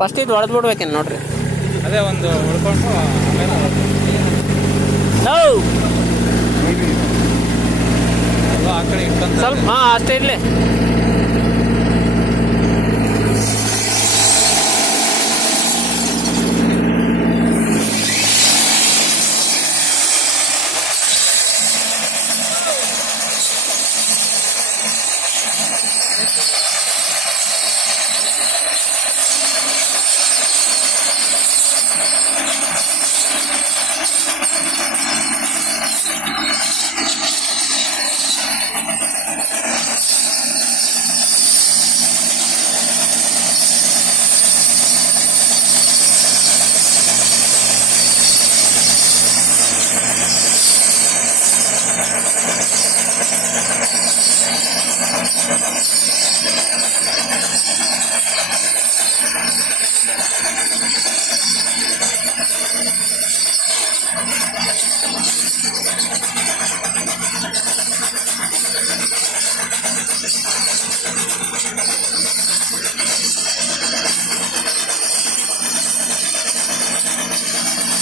First ಇದು ಹೊಡೆದು ಬಿಡ್ಬೇಕೇನು ನೋಡ್ರಿ. ಅದೇ ಒಂದು ಹೊಡ್ಕೊಂಡು ನಾವು ಆ ಕಡೆ ಇಟ್ಕೊಂತ ಸ್ವಲ್ಪ ಅಷ್ಟೇ ಇರಲಿ.